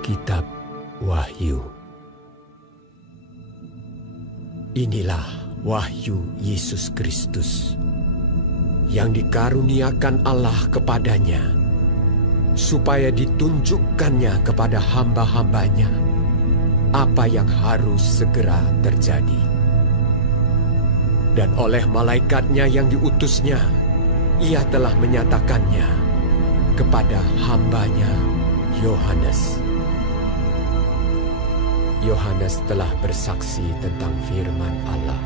Kitab Wahyu. Inilah wahyu Yesus Kristus yang dikaruniakan Allah kepadanya, supaya ditunjukkannya kepada hamba-hambanya apa yang harus segera terjadi. Dan oleh malaikatnya yang diutusnya, ia telah menyatakannya kepada hambanya Yohanes. Yohanes telah bersaksi tentang firman Allah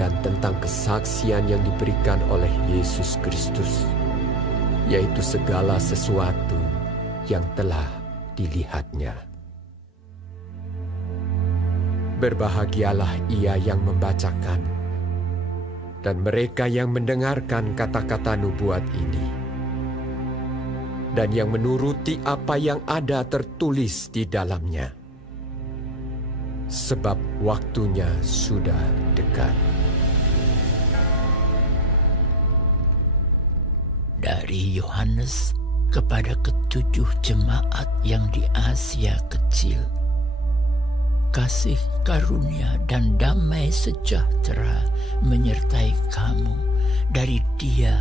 dan tentang kesaksian yang diberikan oleh Yesus Kristus, yaitu segala sesuatu yang telah dilihatnya. Berbahagialah ia yang membacakan dan mereka yang mendengarkan kata-kata nubuat ini, dan yang menuruti apa yang ada tertulis di dalamnya, sebab waktunya sudah dekat. Dari Yohanes kepada ketujuh jemaat yang di Asia Kecil, kasih karunia dan damai sejahtera menyertai kamu dari Dia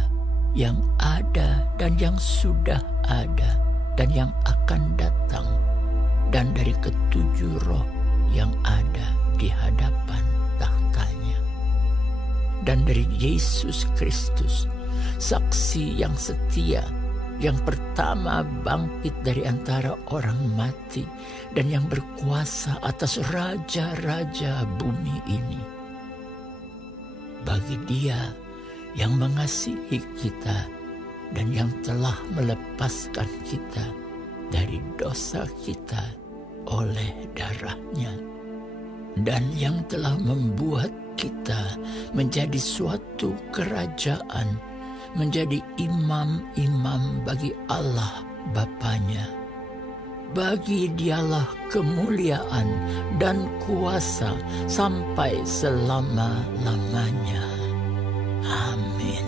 yang ada dan yang sudah ada dan yang akan datang, dan dari ketujuh roh yang ada di hadapan tahtanya, dan dari Yesus Kristus, saksi yang setia, yang pertama bangkit dari antara orang mati dan yang berkuasa atas raja-raja bumi ini. Bagi Dia yang mengasihi kita dan yang telah melepaskan kita dari dosa kita oleh darah-Nya, dan yang telah membuat kita menjadi suatu kerajaan, menjadi imam-imam bagi Allah Bapa-Nya. Bagi Dialah kemuliaan dan kuasa sampai selama-lamanya. Amin.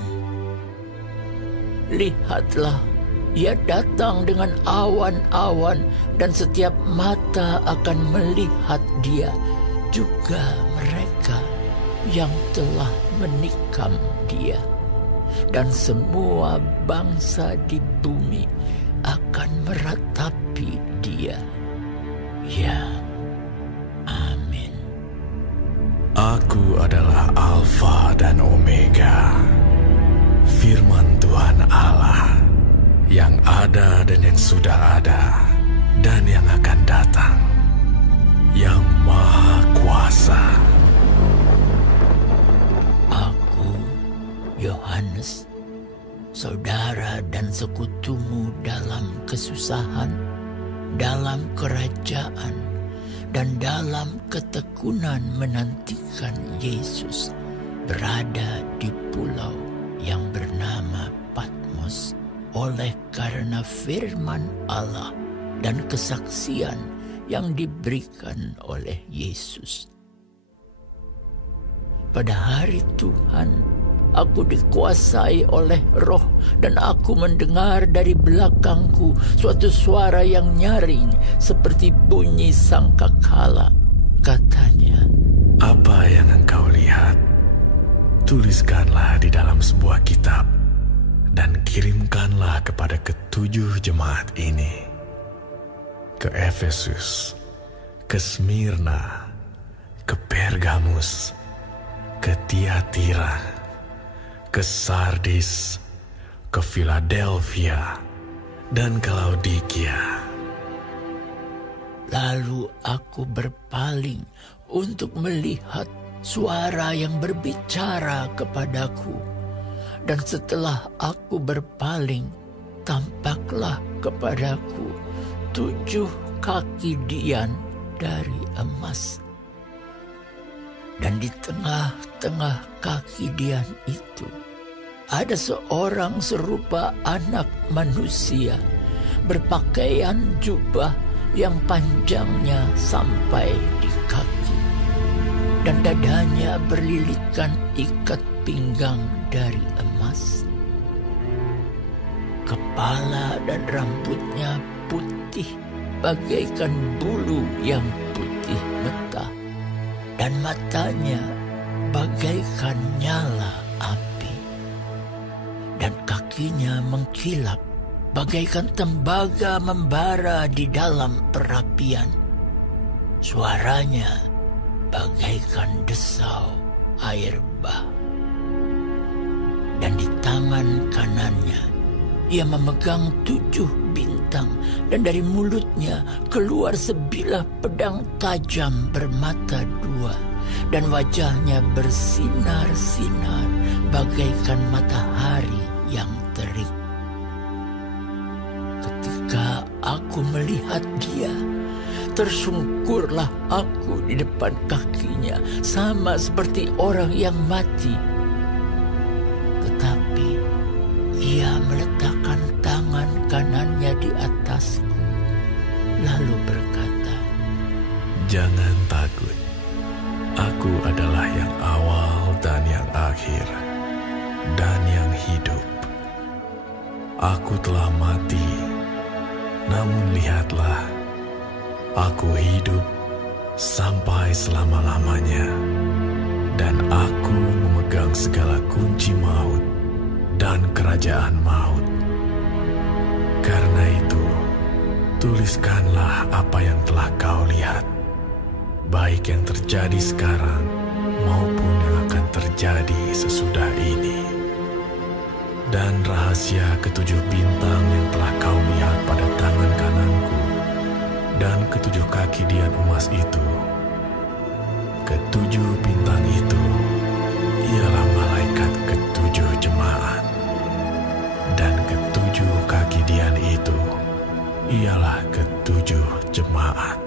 Lihatlah, Ia datang dengan awan-awan, dan setiap mata akan melihat Dia, juga mereka yang telah menikam Dia. Dan semua bangsa di bumi akan meratapi Dia. Ya, amin. Aku adalah Alfa dan Omega, firman Tuhan Allah, yang ada dan yang sudah ada, dan yang akan datang, yang Maha Kuasa. Aku, Yohanes, saudara dan sekutumu dalam kesusahan, dalam kerajaan, dan dalam ketekunan menantikan Yesus, berada di pulau yang bernama Patmos, oleh karena firman Allah dan kesaksian yang diberikan oleh Yesus. Pada hari Tuhan, aku dikuasai oleh Roh, dan aku mendengar dari belakangku suatu suara yang nyaring seperti bunyi sangkakala. Katanya, "Apa yang engkau lihat, tuliskanlah di dalam sebuah kitab dan kirimkanlah kepada ketujuh jemaat ini: ke Efesus, ke Smyrna, ke Pergamus, ke Tiatira, ke Sardis, ke Philadelphia, dan ke Laodikia." Lalu aku berpaling untuk melihat suara yang berbicara kepadaku. Dan setelah aku berpaling, tampaklah kepadaku 7 kaki dian dari emas. Dan di tengah-tengah kaki dian itu ada seorang serupa anak manusia, berpakaian jubah yang panjangnya sampai di kaki, dan dadanya berlilitkan ikat pinggang dari emas. Kepala dan rambutnya putih bagaikan bulu yang putih mentah, dan matanya bagaikan nyala api, dan kakinya mengkilap bagaikan tembaga membara di dalam perapian. Suaranya bagaikan desau air bah. Dan di tangan kanannya ia memegang 7 bintang, dan dari mulutnya keluar sebilah pedang tajam bermata 2, dan wajahnya bersinar-sinar bagaikan matahari yang terik. Ketika aku melihat dia, tersungkurlah aku di depan kakinya, sama seperti orang yang mati. Tetapi ia meletakkan tangan kanannya di atasku, lalu berkata, "Jangan takut. Aku adalah yang awal dan yang akhir, dan yang hidup. Aku telah mati, namun lihatlah, aku hidup sampai selama-lamanya, dan aku memegang segala kunci maut dan kerajaan maut. Karena itu, tuliskanlah apa yang telah kau lihat, baik yang terjadi sekarang maupun yang akan terjadi sesudah ini. Dan rahasia ke7 bintang yang telah kau lihat pada tangan kananku, dan ke7 kaki dian emas itu. Ke7 bintang itu ialah malaikat ke7 jemaat, dan ke7 kaki dian itu ialah ke7 jemaat."